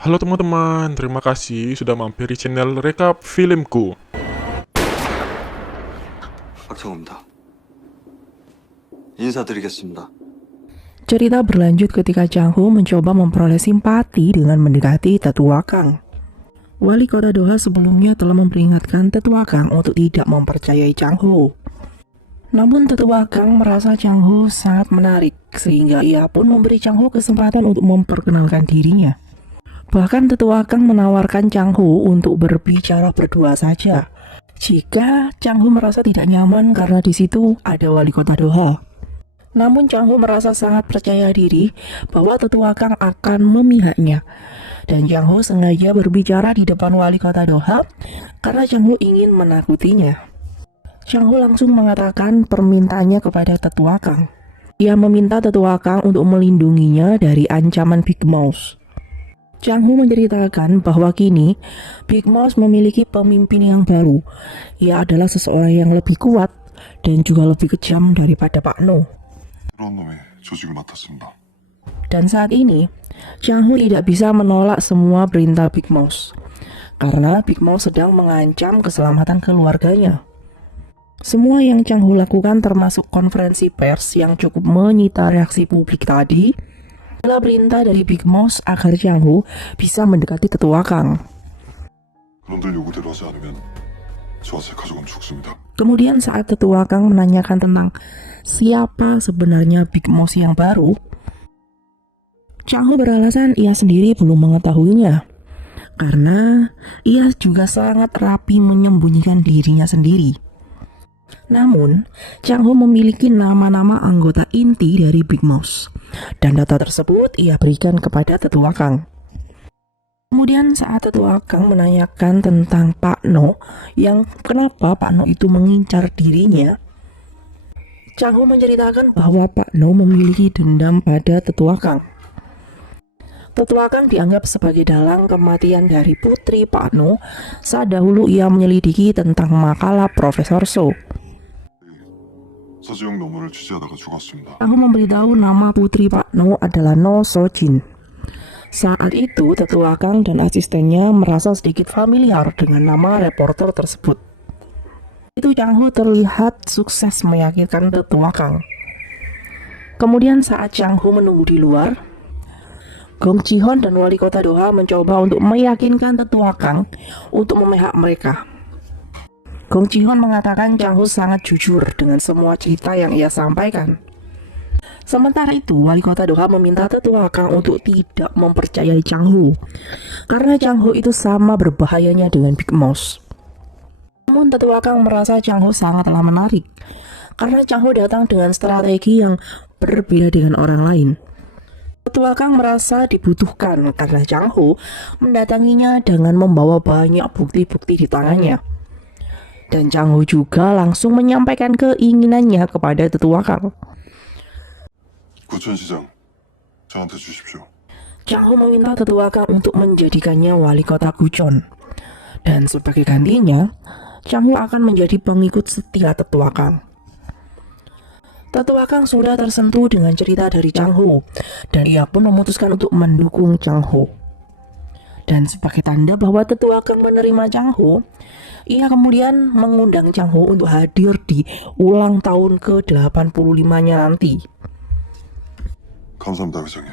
Halo teman-teman, terima kasih sudah mampir di channel Rekap Filmku. 박정우입니다. 인사드리겠습니다. Cerita berlanjut ketika Chang Ho mencoba memperoleh simpati dengan mendekati Tetua Kang. Wali kota Doha sebelumnya telah memperingatkan Tetua Kang untuk tidak mempercayai Chang Ho. Namun Tetua Kang merasa Chang Ho sangat menarik, sehingga ia pun memberi Chang Ho kesempatan untuk memperkenalkan dirinya. Bahkan Tetua Kang menawarkan Chang Ho untuk berbicara berdua saja, jika Chang Ho merasa tidak nyaman karena di situ ada wali kota Doha. Namun Chang Ho merasa sangat percaya diri bahwa Tetua Kang akan memihaknya. Dan Chang Ho sengaja berbicara di depan wali kota Doha karena Chang Ho ingin menakutinya. Chang Ho langsung mengatakan permintaannya kepada Tetua Kang. Ia meminta Tetua Kang untuk melindunginya dari ancaman Big Mouse. Chang Ho menceritakan bahwa kini Big Mouse memiliki pemimpin yang baru. Ia adalah seseorang yang lebih kuat dan juga lebih kejam daripada Pak No. 그런 놈의 조직을 맡았습니다. Dan saat ini, Chang Ho tidak bisa menolak semua perintah Big Mouse karena Big Mouse sedang mengancam keselamatan keluarganya. Semua yang Chang Ho lakukan termasuk konferensi pers yang cukup menyita reaksi publik tadi adalah perintah dari Big Mouse agar Chang Ho bisa mendekati Tetua Kang. 그놈들 요구대로 하지 않으면 저와 제 가족은 죽습니다. Kemudian saat Tetua Kang menanyakan tentang siapa sebenarnya Big Mouse yang baru, Chang Ho beralasan ia sendiri belum mengetahuinya karena ia juga sangat rapi menyembunyikan dirinya sendiri. Namun, Chang Ho memiliki nama-nama anggota inti dari Big Mouse, dan data tersebut ia berikan kepada Tetua Kang. Kemudian saat Tetua Kang menanyakan tentang Pak No, yang kenapa Pak No itu mengincar dirinya, Chang Ho menceritakan bahwa Pak No memiliki dendam pada Tetua Kang. Tetua Kang dianggap sebagai dalang kematian dari putri Pak No saat dahulu ia menyelidiki tentang makalah Profesor So. 서지영 노무를 취재하다가 죽었습니다. Chang Ho memberitahu nama putri Pak No adalah No Sojin. Saat itu Tetua Kang dan asistennya merasa sedikit familiar dengan nama reporter tersebut. Itu Chang Ho terlihat sukses meyakinkan Tetua Kang. Kemudian saat Chang Ho menunggu di luar, Gong Ji-hon dan wali kota Doha mencoba untuk meyakinkan Tetua Kang untuk memihak mereka. Gong Ji-hon mengatakan Chang Ho sangat jujur dengan semua cerita yang ia sampaikan. Sementara itu, wali kota Doha meminta Tetua Kang untuk tidak mempercayai Chang Ho karena Chang Ho itu sama berbahayanya dengan Big Mouse. Namun Tetua Kang merasa Chang Ho sangatlah menarik karena Chang Ho datang dengan strategi yang berbeda dengan orang lain. Tetua Kang merasa dibutuhkan karena Chang Ho mendatanginya dengan membawa banyak bukti-bukti di tangannya. Dan Chang Ho juga langsung menyampaikan keinginannya kepada Tetua Kang. 구천시장, 저한테 주십시오. Chang Ho meminta Tetua Kang untuk menjadikannya wali kota Guchon. Dan sebagai gantinya, Chang Ho akan menjadi pengikut setia Tetua Kang. Tetua Kang sudah tersentuh dengan cerita dari Chang Ho, dan ia pun memutuskan untuk mendukung Chang Ho. Dan sebagai tanda bahwa Tetua Kang menerima Chang Ho, ia kemudian mengundang Chang Ho untuk hadir di ulang tahun ke-85-nya nanti. 감사합니다, 회장님.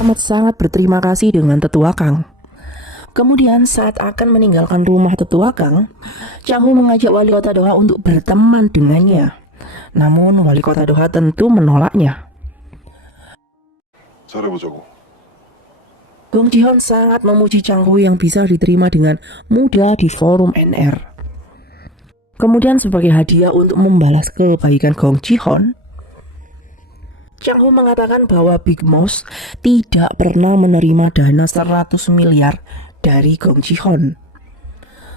Amat sangat berterima kasih dengan Tetua Kang. Kemudian saat akan meninggalkan rumah Tetua Kang, Chang Ho mengajak wali kota Doha untuk berteman dengannya. Namun wali kota Doha tentu menolaknya. 잘해보자고. Gong Ji-hon sangat memuji Chang Ho yang bisa diterima dengan mudah di forum NR. Kemudian sebagai hadiah untuk membalas kebaikan Gong Ji-hon, Chang Ho mengatakan bahwa Big Mouse tidak pernah menerima dana 100 miliar dari Gong Ji-hon.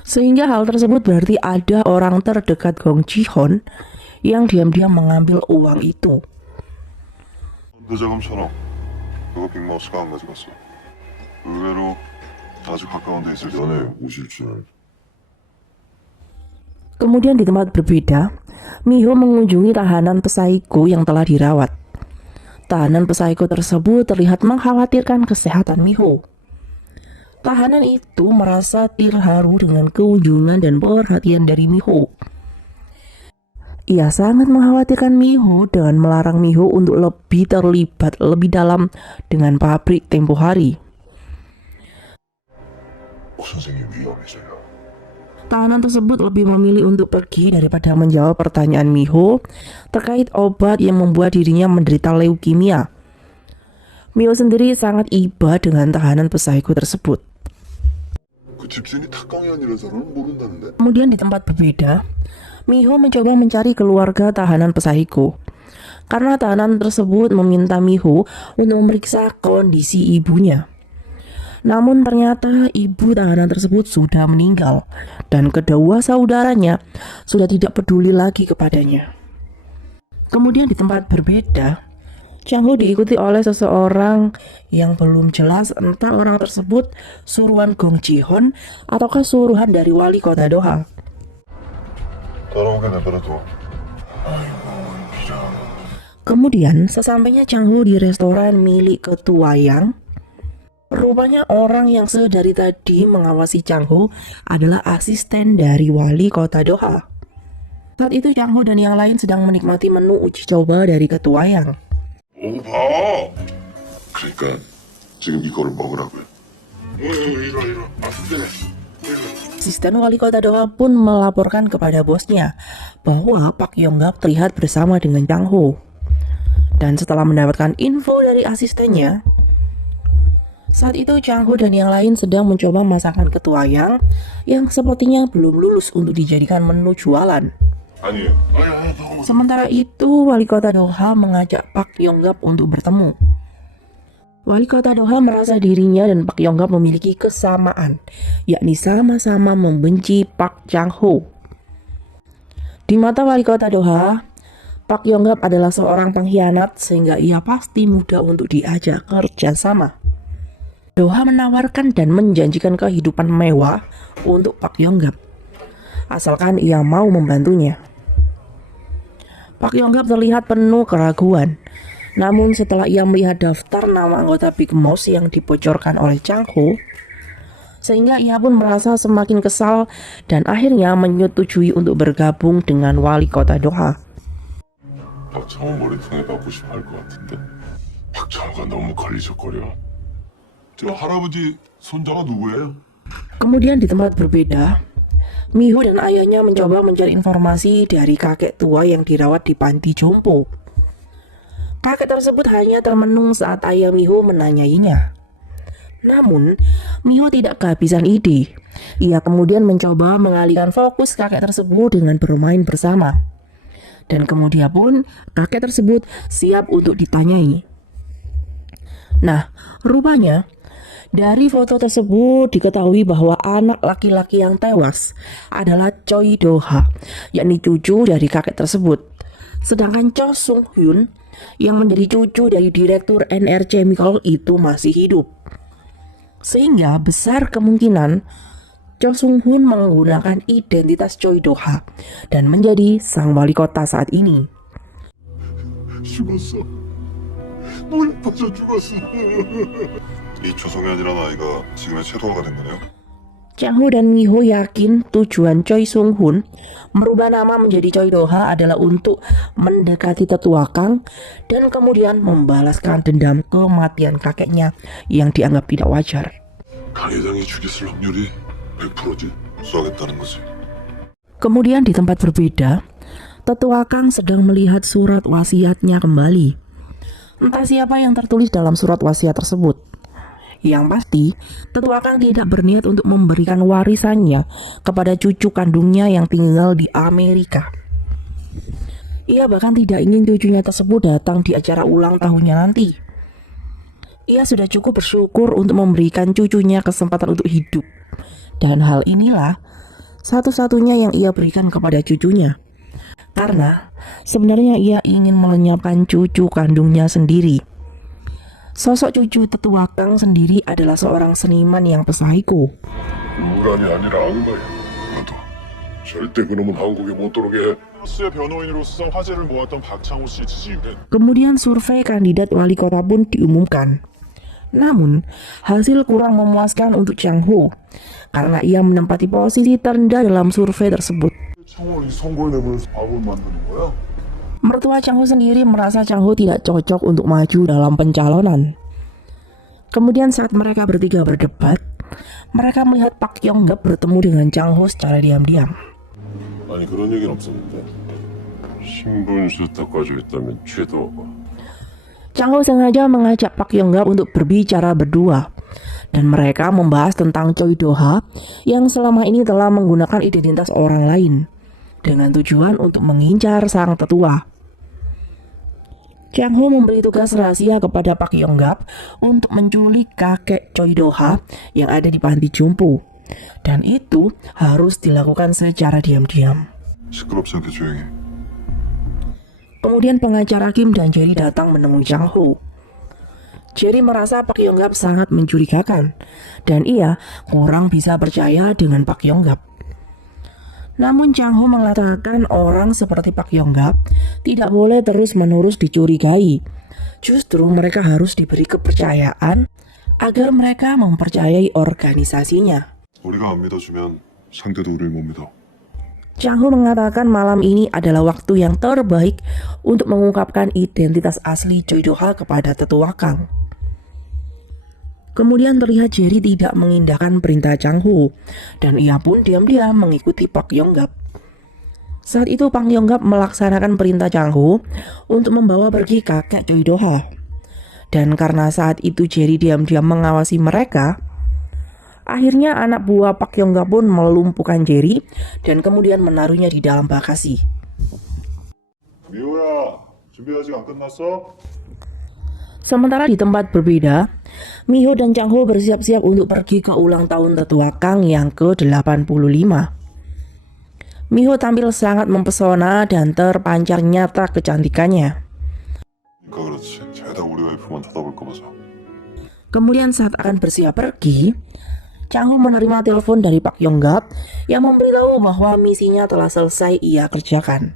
Sehingga hal tersebut berarti ada orang terdekat Gong Ji-hon yang diam-diam mengambil uang itu. 대자금 1,000억. 그거 빅마우스가 안 가져갔어. 의외로 아주 가까운 데 있을 전에 오실 줄은. Kemudian di tempat berbeda, Miho mengunjungi tahanan pesaiko yang telah dirawat. Tahanan psikopat tersebut terlihat mengkhawatirkan kesehatan Miho. Tahanan itu merasa terharu dengan kunjungan dan perhatian dari Miho. Ia sangat mengkhawatirkan Miho dengan melarang Miho untuk lebih terlibat lebih dalam dengan pabrik tempo hari. 선생님 위험해져요. Tahanan tersebut lebih memilih untuk pergi daripada menjawab pertanyaan Miho terkait obat yang membuat dirinya menderita leukemia. Miho sendiri sangat iba dengan tahanan psikopat tersebut. 그 집주인이 탁강이 아니라서는 모른다는데. Kemudian di tempat berbeda, Miho mencoba mencari keluarga tahanan psikopat. Karena tahanan tersebut meminta Miho untuk memeriksa kondisi ibunya. Namun ternyata ibu tahanan tersebut sudah meninggal dan kedua saudaranya sudah tidak peduli lagi kepadanya. Kemudian di tempat berbeda, Chang-ho diikuti oleh seseorang yang belum jelas entah orang tersebut suruhan Gong Ji-hon ataukah suruhan dari wali kota Doha. 따라오게 내버려둬. Kemudian sesampainya Chang-ho di restoran milik ketua Yang, rupanya orang yang sedari tadi mengawasi Chang-ho adalah asisten dari wali kota Doha. Saat itu Chang-ho dan yang lain sedang menikmati menu uji coba dari ketua Yang. 오바. 그러니까 지금 이거를 먹으라고요. 이거. Asisten wali kota Doha pun melaporkan kepada bosnya bahwa Pak Yonggap terlihat bersama dengan Chang-ho. Dan setelah mendapatkan info dari asistennya, saat itu Chang-ho dan yang lain sedang mencoba masakan ketua yang sepertinya belum lulus untuk dijadikan menu jualan. 아니에요. Sementara itu, wali kota Doha mengajak Pak Yonggap untuk bertemu. Wali kota Doha merasa dirinya dan Pak Yonggap memiliki kesamaan, yakni sama-sama membenci Pak Chang-ho. Di mata wali kota Doha, Pak Yonggap adalah seorang pengkhianat sehingga ia pasti mudah untuk diajak kerjasama. Doha menawarkan dan menjanjikan kehidupan mewah untuk Pak Yonggap, asalkan ia mau membantunya. Pak Yonggap terlihat penuh keraguan. Namun setelah ia melihat daftar nama anggota Big Mouse yang dibocorkan oleh Chang-ho, sehingga ia pun merasa semakin kesal dan akhirnya menyetujui untuk bergabung dengan wali kota Doha. 박창호 머리통에 받고 싶어 할 것 같은데. 박창호가 너무 걸리적거려. 저 할아버지 손자가 누구예요? Kemudian di tempat berbeda, Miho dan ayahnya mencoba mencari informasi dari kakek tua yang dirawat di panti jompo. Kakek tersebut hanya termenung saat ayah Miho menanyainya. Namun, Miho tidak kehabisan ide. Ia kemudian mencoba mengalihkan fokus kakek tersebut dengan bermain bersama. Dan kemudian pun kakek tersebut siap untuk ditanyai. Nah, rupanya dari foto tersebut diketahui bahwa anak laki-laki yang tewas adalah Choi Do-ha, yakni cucu dari kakek tersebut. Sedangkan Cho Sung-hyun yang menjadi cucu dari direktur NR Chemical itu masih hidup. Sehingga besar kemungkinan Cho Sung-hyun menggunakan identitas Choi Do-ha dan menjadi sang wali kota saat ini. 죽었어. 물 빠져 죽었어. 이 조성현이라는 아이가 지금의 채도가 된 거네요? Chang-ho dan Miho yakin tujuan Choi Sung-hyun merubah nama menjadi Choi Do-ha adalah untuk mendekati tetua Kang dan kemudian membalaskan dendam kematian kakeknya yang dianggap tidak wajar. 강 회장이 죽였을 확률이 100%지. 쏘겠다는 거지. Kemudian di tempat berbeda, tetua Kang sedang melihat surat wasiatnya kembali. Entah siapa yang tertulis dalam surat wasiat tersebut. Yang pasti, tetua Kang tidak berniat untuk memberikan warisannya kepada cucu kandungnya yang tinggal di Amerika. Ia bahkan tidak ingin cucunya tersebut datang di acara ulang tahunnya nanti. Ia sudah cukup bersyukur untuk memberikan cucunya kesempatan untuk hidup. Dan hal inilah satu-satunya yang ia berikan kepada cucunya. Karena sebenarnya ia ingin melenyapkan cucu kandungnya sendiri. Sosok cucu tetua Kang sendiri adalah seorang seniman yang pesaiko. 우란이 아니라 악마야. 나도 절대 그놈은 한국에 못 들어오게 해. 스의 변호인으로서 화제를 모았던 박창호 씨 지지율은 Kemudian survei kandidat wali kota pun diumumkan. Namun, hasil kurang memuaskan untuk Chang Ho karena ia menempati posisi terendah dalam survei tersebut. 창호를 선거에 내보내서 밥을 만드는 거야? Mertua Chang Ho sendiri merasa Chang Ho tidak cocok untuk maju dalam pencalonan. Kemudian saat mereka bertiga berdebat, mereka melihat Pak Yong-gap bertemu dengan Chang Ho secara diam-diam. 아니 그런 얘기는 없었는데 신분수 딱 가지고 있다면 최도가 Chang Ho sengaja mengajak Pak Yong-gap untuk berbicara berdua, dan mereka membahas tentang Choi Do-ha yang selama ini telah menggunakan identitas orang lain dengan tujuan untuk mengincar sang tetua. Chang Ho memberi tugas rahasia kepada Pak Yong-gap untuk menculik kakek Choi Do-ha yang ada di panti jompo, dan itu harus dilakukan secara diam-diam. 시끄럽지 않게 조용히. Kemudian pengacara Kim dan Jerry datang menemui Chang Ho. Jerry merasa Pak Yong-gap sangat mencurigakan, dan ia kurang bisa percaya dengan Pak Yong-gap. Namun Chang Ho mengatakan orang seperti Pak Yong-gap tidak boleh terus-menerus dicurigai. Justru mereka harus diberi kepercayaan agar mereka mempercayai organisasinya. 우리가 안 믿어주면 상대도 우리를 못 믿어. Chang Ho mengatakan malam ini adalah waktu yang terbaik untuk mengungkapkan identitas asli Choi Do-ha kepada tetua Kang. Kemudian terlihat Jerry tidak mengindahkan perintah Chang Ho, dan ia pun diam-diam mengikuti Pak Yong-gap. Saat itu Pak Yong-gap melaksanakan perintah Chang Ho untuk membawa pergi kakek Choi Do-ha. Dan karena saat itu Jerry diam-diam mengawasi mereka, akhirnya anak buah Pak Yong-gap pun melumpuhkan Jerry dan kemudian menaruhnya di dalam bagasi. 미호야, 준비 아직 안 끝났어? Sementara di tempat berbeda, Miho dan Chang Ho bersiap-siap untuk pergi ke ulang tahun tetua Kang yang ke-85. Miho tampil sangat mempesona dan terpancar nyata kecantikannya. 그러니까 그렇지. 죄다 우리 와이프만 쳐다볼까 봐서. Kemudian saat akan bersiap pergi, Chang Ho menerima telepon dari Pak Yong-gap yang memberitahu bahwa misinya telah selesai ia kerjakan.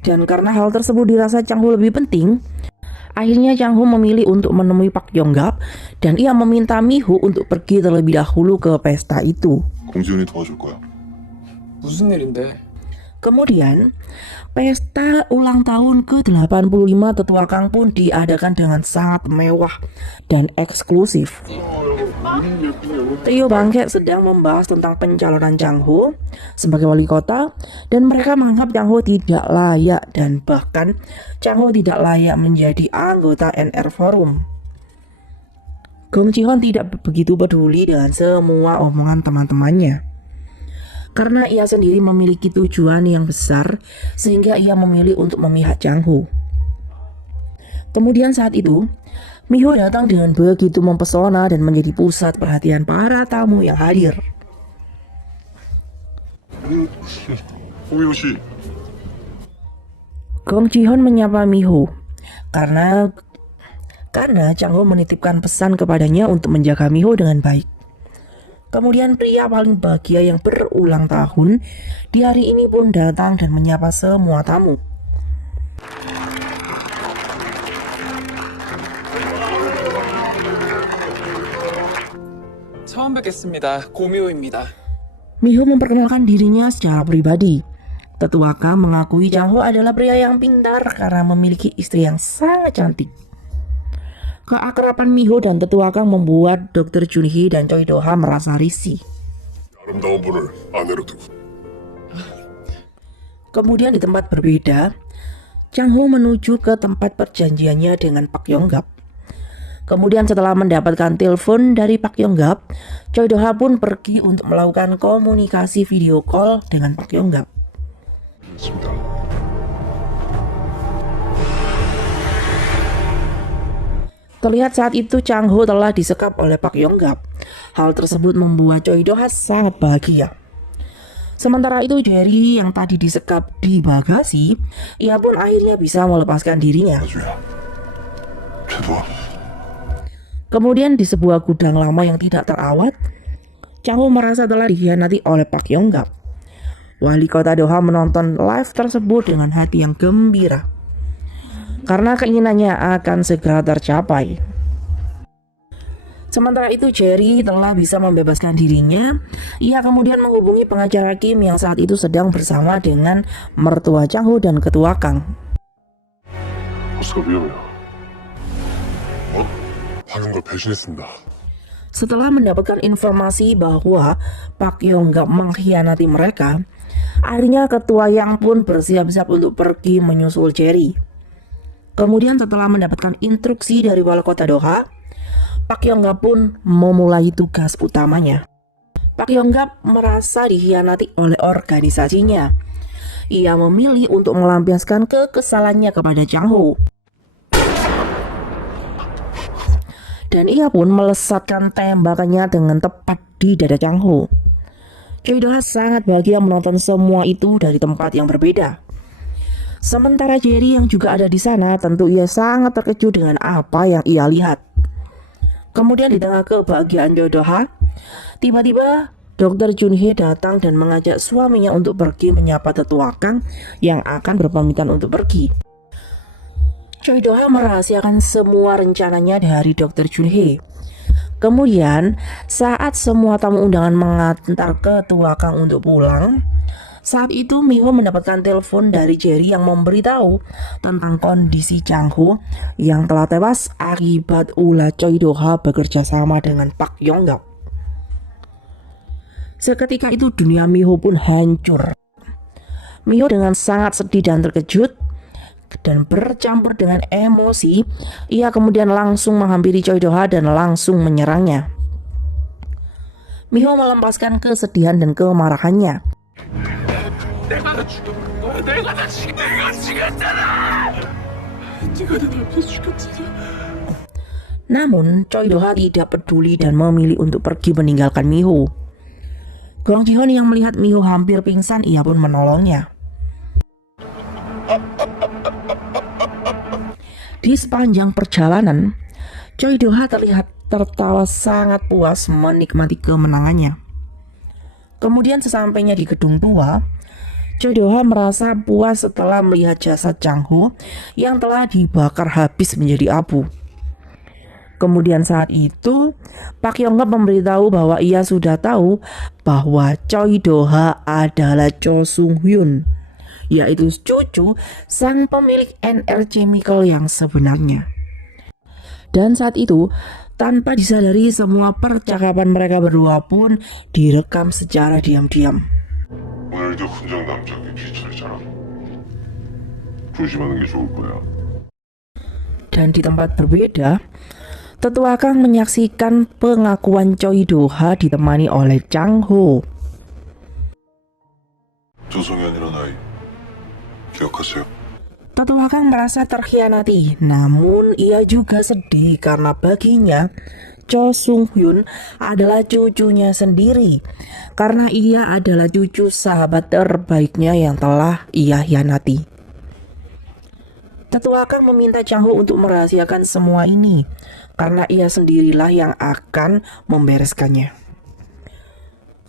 Dan karena hal tersebut dirasa Chang Ho lebih penting, akhirnya Chang Ho memilih untuk menemui Pak Yong-gap dan ia meminta Miho untuk pergi terlebih dahulu ke pesta itu. 공지훈이 도와줄 거야. 무슨 일인데? Kemudian, pesta ulang tahun ke-85 tetua Kang pun diadakan dengan sangat mewah dan eksklusif. Trio Bangke sedang membahas tentang pencalonan Chang Ho sebagai wali kota, dan mereka menganggap Chang Ho tidak layak dan bahkan Chang Ho tidak layak menjadi anggota NR Forum. Gong Ji-hoon tidak begitu peduli dengan semua omongan teman-temannya, karena ia sendiri memiliki tujuan yang besar sehingga ia memilih untuk memihak Chang Ho. Kemudian saat itu, Miho datang dengan begitu mempesona dan menjadi pusat perhatian para tamu yang hadir. 홍미호 씨, Gong Ji-hoon menyapa Miho karena Chang Ho menitipkan pesan kepadanya untuk menjaga Miho dengan baik. Kemudian pria paling bahagia yang berulang tahun di hari ini pun datang dan menyapa semua tamu. 처음 뵙겠습니다. 고미호입니다. Miho memperkenalkan dirinya secara pribadi. Tetua Kang mengakui Chang Ho adalah pria yang pintar karena memiliki istri yang sangat cantik. Keakraban Miho dan Tetua Kang membuat Dr. Junhee dan Choi Do-ha merasa risih. 아름다운 분을 아내로 두고. Kemudian di tempat berbeda, Chang Ho menuju ke tempat perjanjiannya dengan Pak Yong-gap. Kemudian setelah mendapatkan telepon dari Pak Yong-gap, Choi Do-ha pun pergi untuk melakukan komunikasi video call dengan Pak Yong-gap. Terlihat saat itu Chang Ho telah disekap oleh Pak Yong-gap. Hal tersebut membuat Choi Do-ha sangat bahagia. Sementara itu Jerry yang tadi disekap di bagasi, ia pun akhirnya bisa melepaskan dirinya. 최도아, Kemudian di sebuah gudang lama yang tidak terawat, Chang Ho merasa telah dikhianati oleh Pak Yong-gap. Wali kota Doha menonton live tersebut dengan hati yang gembira karena keinginannya akan segera tercapai. Sementara itu Jerry telah bisa membebaskan dirinya. Ia kemudian menghubungi pengacara Kim yang saat itu sedang bersama dengan mertua Chang-ho dan ketua Kang. 버스가 위험해요. 방금 걸 배신했습니다. Setelah mendapatkan informasi bahwa Pak Yong-gap mengkhianati mereka, akhirnya ketua Yang pun bersiap-siap untuk pergi menyusul Jerry. Kemudian setelah mendapatkan instruksi dari wali kota Doha, Pak Yong-gap pun memulai tugas utamanya. Pak Yong-gap merasa dikhianati oleh organisasinya. Ia memilih untuk melampiaskan kekesalannya kepada Chang-ho. Dan ia pun melesatkan tembakannya dengan tepat di dada Chang-ho. Choi Do-ha sangat bahagia menonton semua itu dari tempat yang berbeda. Sementara Jerry yang juga ada di sana, tentu ia sangat terkejut dengan apa yang ia lihat. Kemudian di tengah kebahagiaan Choi Do-ha, tiba-tiba Dr. Jun-hee datang dan mengajak suaminya untuk pergi menyapa tetua Kang yang akan berpamitan untuk pergi. Choi Do-ha merahasiakan semua rencananya dari Dr. Jun-hee. Kemudian saat semua tamu undangan mengantar ketua Kang untuk pulang, saat itu Miho mendapatkan telepon dari Jerry yang memberitahu tentang kondisi Chang-ho yang telah tewas akibat ulah Choi Do-ha bekerja sama dengan Pak Yong-gap. Seketika itu dunia Miho pun hancur. Miho dengan sangat sedih dan terkejut dan bercampur dengan emosi, ia kemudian langsung menghampiri Choi Do-ha dan langsung menyerangnya. Miho melepaskan kesedihan dan kemarahannya. Namun Choi Do-ha tidak peduli dan memilih untuk pergi meninggalkan Miho. Gong Ji-hoon yang melihat Miho hampir pingsan, ia pun menolongnya. Di sepanjang perjalanan, Choi Do-ha terlihat tertawa sangat puas menikmati kemenangannya. Kemudian sesampainya di gedung tua, Choi Do-ha merasa puas setelah melihat jasad Chang-ho yang telah dibakar habis menjadi abu. Kemudian saat itu, Pak Yong-gap memberitahu bahwa ia sudah tahu bahwa Choi Do-ha adalah Cho Sung-hyun, yaitu cucu sang pemilik NR Chemical yang sebenarnya. Dan saat itu, tanpa disadari semua percakapan mereka berdua pun direkam secara diam-diam. 오늘도 훈장 남자에게 귀찮잖아. 조심하는 게 좋을 거야. Dan di tempat berbeda, tetua Kang menyaksikan pengakuan Choi Do-ha ditemani oleh Chang-ho. 조성이 아니라 나이 기억하세요? Tetua Kang merasa terkhianati, namun ia juga sedih karena baginya Cho Sung-hyun adalah cucunya sendiri, karena ia adalah cucu sahabat terbaiknya yang telah ia hianati. Tetua Kang meminta Chang-ho untuk merahasiakan semua ini, karena ia sendirilah yang akan membereskannya.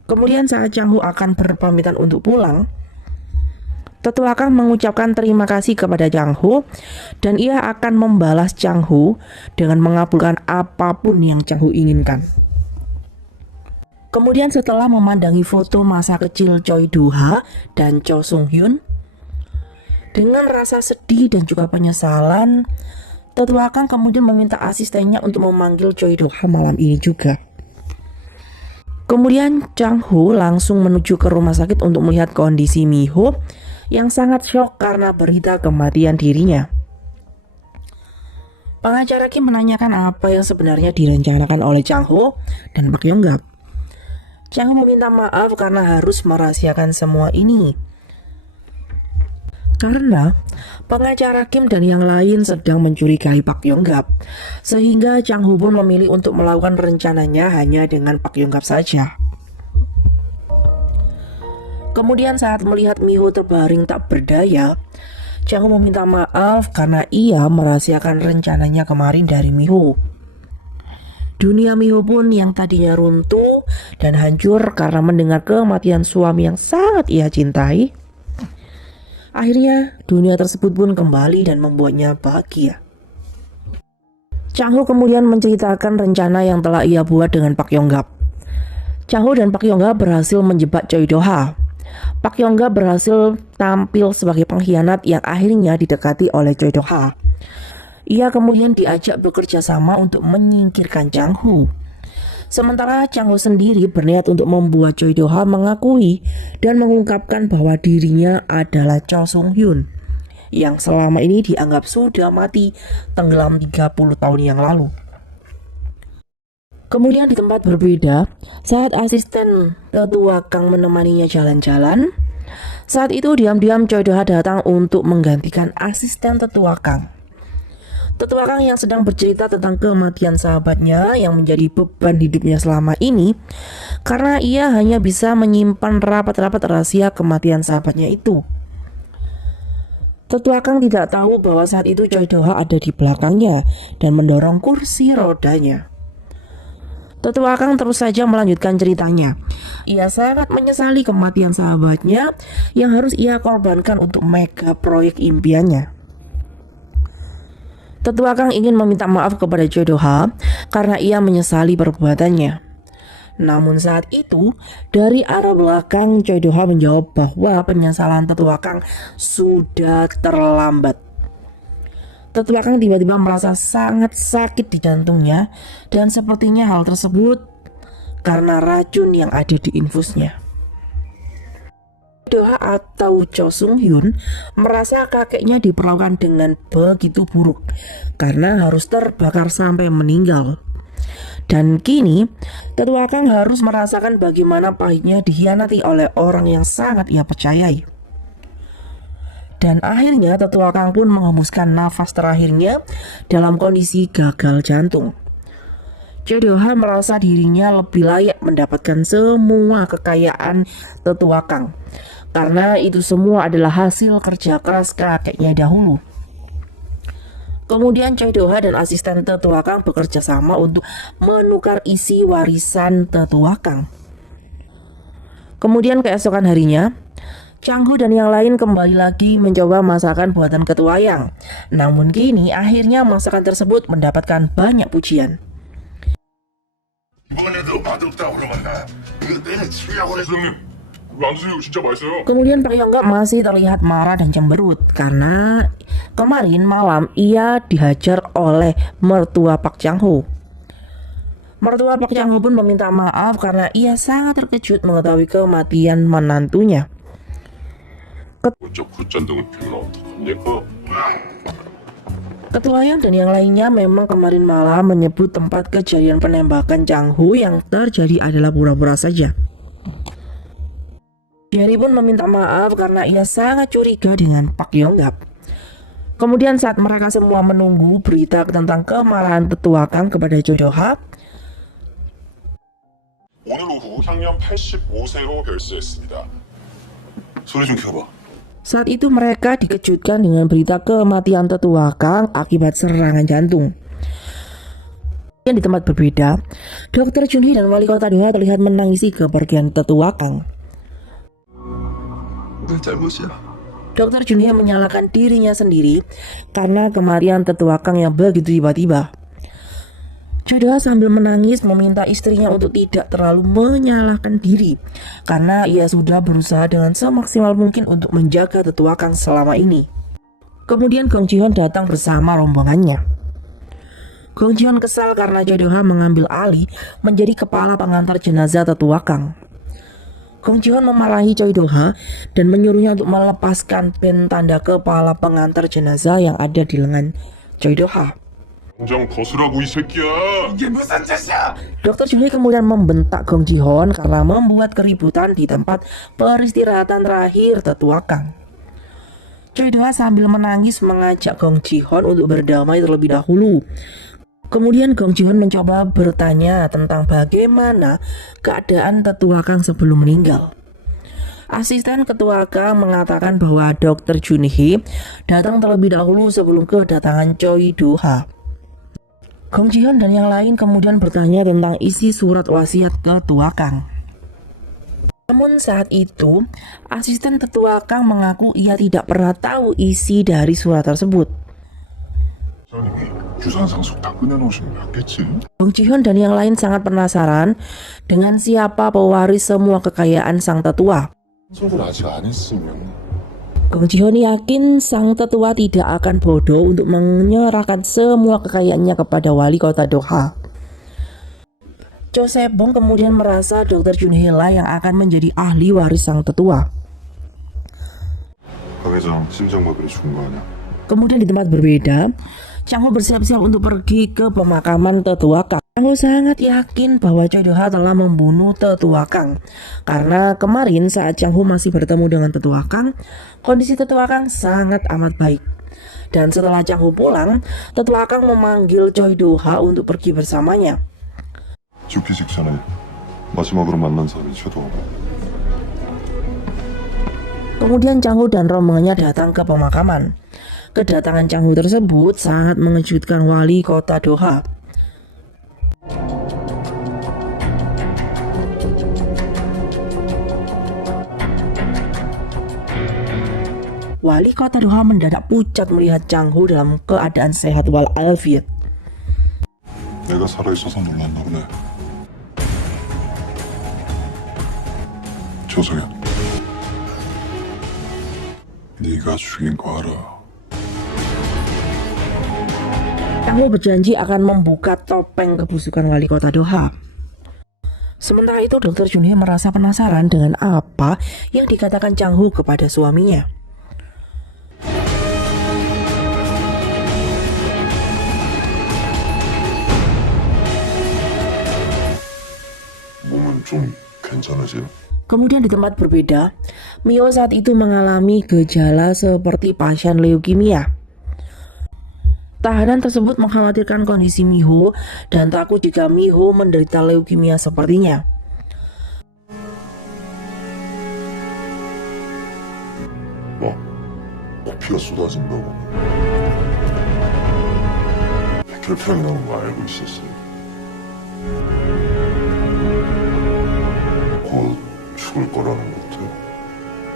Kemudian saat Chang-ho akan berpamitan untuk pulang, Tetua Kang mengucapkan terima kasih kepada Chang-ho dan ia akan membalas Chang-ho dengan mengabulkan apapun yang Chang-ho inginkan. Kemudian setelah memandangi foto masa kecil Choi Do-ha dan Cho Sung-hyun, dengan rasa sedih dan juga penyesalan, Tetua Kang kemudian meminta asistennya untuk memanggil Choi Do-ha malam ini juga. Kemudian Chang-ho langsung menuju ke rumah sakit untuk melihat kondisi Miho yang sangat syok karena berita kematian dirinya. Pengacara Kim menanyakan apa yang sebenarnya direncanakan oleh Chang-ho dan Pak Yong-gap. Chang-ho meminta maaf karena harus merahasiakan semua ini. Karena pengacara Kim dan yang lain sedang mencurigai Pak Yong-gap, sehingga Chang-ho pun memilih untuk melakukan rencananya hanya dengan Pak Yong-gap saja. Kemudian saat melihat Miho terbaring tak berdaya, Chang-ho meminta maaf karena ia merahasiakan rencananya kemarin dari Miho. Dunia Miho pun yang tadinya runtuh dan hancur karena mendengar kematian suami yang sangat ia cintai, akhirnya dunia tersebut pun kembali dan membuatnya bahagia. Chang Ho kemudian menceritakan rencana yang telah ia buat dengan Pak Yonggap. Chang Ho dan Pak Yonggap berhasil menjebak Choi Do-ha. Pak Yonggap berhasil tampil sebagai pengkhianat yang akhirnya didekati oleh Choi Do-ha. Ia kemudian diajak bekerja sama untuk menyingkirkan Chang Ho. Sementara Chang Ho sendiri berniat untuk membuat Choi Do-ha mengakui dan mengungkapkan bahwa dirinya adalah Cho Sung-hyun yang selama ini dianggap sudah mati tenggelam 30 tahun yang lalu. Kemudian di tempat berbeda, saat asisten tetua Kang menemaninya jalan-jalan, saat itu diam-diam Choi Do-ha datang untuk menggantikan asisten tetua Kang. Tetua Kang yang sedang bercerita tentang kematian sahabatnya yang menjadi beban hidupnya selama ini karena ia hanya bisa menyimpan rapat-rapat rahasia kematian sahabatnya itu. Tetua Kang tidak tahu bahwa saat itu Choi Do-ha ada di belakangnya dan mendorong kursi rodanya. Tetua Kang terus saja melanjutkan ceritanya. Ia sangat menyesali kematian sahabatnya yang harus ia korbankan untuk mega proyek impiannya. Tetua Kang ingin meminta maaf kepada Choi Do-ha karena ia menyesali perbuatannya. Namun saat itu, dari arah belakang Choi Do-ha menjawab bahwa penyesalan Tetua Kang sudah terlambat. Tetua Kang tiba-tiba merasa sangat sakit di jantungnya dan sepertinya hal tersebut karena racun yang ada di infusnya. Do-ha atau Cho Sung-hyun merasa kakeknya diperlakukan dengan begitu buruk karena harus terbakar sampai meninggal. Dan kini Tetua Kang harus merasakan bagaimana pahitnya dikhianati oleh orang yang sangat ia percayai. Dan akhirnya Tetua Kang pun menghembuskan nafas terakhirnya dalam kondisi gagal jantung. Choi Do-ha merasa dirinya lebih layak mendapatkan semua kekayaan Tetua Kang karena itu semua adalah hasil kerja keras kakeknya dahulu. Kemudian Choi Do-ha dan asisten Tetua Kang bekerja sama untuk menukar isi warisan Tetua Kang. Kemudian keesokan harinya, Chang Ho dan yang lain kembali lagi mencoba masakan buatan Ketua Yang. Namun kini akhirnya masakan tersebut mendapatkan banyak pujian. 이번에도 맛없다고 그러겠나? 이거 내내 취하고 해서 랑수육 진짜 맛있어요. Kemudian Pak Yonggap masih terlihat marah dan cemberut karena kemarin malam ia dihajar oleh mertua Pak Chang Ho. Mertua Pak Chang Ho pun meminta maaf karena ia sangat terkejut mengetahui kematian menantunya. 어쩌 굿잔등은 별로 어떡합니까? Ketua Yang dan yang lainnya memang kemarin malam menyebut tempat kejadian penembakan Chang Ho yang terjadi adalah pura-pura saja. Jerry pun meminta maaf karena ia sangat curiga dengan Pak Yonggap. Kemudian saat mereka semua menunggu berita tentang kemarahan Tetua Kang kepada Choi Do-ha, 오늘 오후 향년 85세로 별세했습니다. 소리 좀 켜봐. saat itu mereka dikejutkan dengan berita kematian Tetua Kang akibat serangan jantung. Di tempat berbeda, Dr. Junhee dan wali kota Do-ha terlihat menangisi kepergian Tetua Kang. 내 잘못이야. Dr. Junhee menyalahkan dirinya sendiri karena kematian Tetua Kang yang begitu tiba-tiba. Choi Do-ha sambil menangis meminta istrinya untuk tidak terlalu menyalahkan diri karena ia sudah berusaha dengan semaksimal mungkin untuk menjaga Tetua Kang selama ini. Kemudian Gong Ji-hyun datang bersama rombongannya. Gong Ji-hyun kesal karena Choi Do-ha mengambil alih menjadi kepala pengantar jenazah Tetua Kang. Gong Ji-hyun memarahi Choi Do-ha dan menyuruhnya untuk melepaskan pin tanda kepala pengantar jenazah yang ada di lengan Choi Do-ha. 당장 벗으라고 이 새끼야. 이게 무슨 짓이야? Dr. Junhee kemudian membentak Gong Ji-hyun karena membuat keributan di tempat peristirahatan terakhir Tetua Kang. Choi Do-ha sambil menangis mengajak Gong Ji-hyun untuk berdamai terlebih dahulu. Kemudian Gong Ji-hyun mencoba bertanya tentang bagaimana keadaan Tetua Kang sebelum meninggal. Asisten Ketua Kang mengatakan bahwa Dr. Junhee datang terlebih dahulu sebelum kedatangan Choi Do-ha. Gong Ji-hyun dan yang lain kemudian bertanya tentang isi surat wasiat tetua Kang. Namun saat itu, asisten tetua Kang mengaku ia tidak pernah tahu isi dari surat tersebut. 사장님이 유산 상속 다 꺼내놓으신 게 맞겠지? Gong Ji-hyun dan yang lain sangat penasaran dengan siapa pewaris semua kekayaan sang tetua. 상속을 아직 안 했으면 Gong Ji-hyun yakin sang tetua tidak akan bodoh untuk menyerahkan semua kekayaannya kepada wali kota Doha. Cho Se-bong kemudian merasa Dr. Jun Hee-la yang akan menjadi ahli waris sang tetua. 박 회장 심장마비로 죽은 거 아니야? Kemudian di tempat berbeda, Chang Ho bersiap-siap untuk pergi ke pemakaman tetua Kang. Chang Ho sangat yakin bahwa Choi Do-ha telah membunuh tetua Kang. Karena kemarin saat Chang Ho masih bertemu dengan tetua Kang, kondisi tetua Kang sangat amat baik. Dan setelah Chang Ho pulang, tetua Kang memanggil Choi Do-ha untuk pergi bersamanya. 죽기 직전에 마지막으로 만난 사람이 최도하고 Kemudian Chang Ho dan rombongannya datang ke pemakaman. Kedatangan Chang Ho tersebut sangat mengejutkan wali kota Doha. Wali kota Doha mendadak pucat melihat Chang Ho dalam keadaan sehat walafiat. 내가 살아있어서 놀랐나 보네. 조성현, 네가 죽인 거 알아. Chang Ho berjanji akan membuka topeng kebusukan wali kota Doha. Sementara itu Dr. Jun Hee merasa penasaran dengan apa yang dikatakan Chang Ho kepada suaminya. 몸은 좀 괜찮아진? Kemudian di tempat berbeda, Mio saat itu mengalami gejala seperti pasien leukemia. Tahanan tersebut mengkhawatirkan kondisi Miho dan takut jika Miho menderita leukemia sepertinya. 피가 쏟아진다고. 백혈병이라는 거 알고 있었어요. 곧 죽을 거라는 거.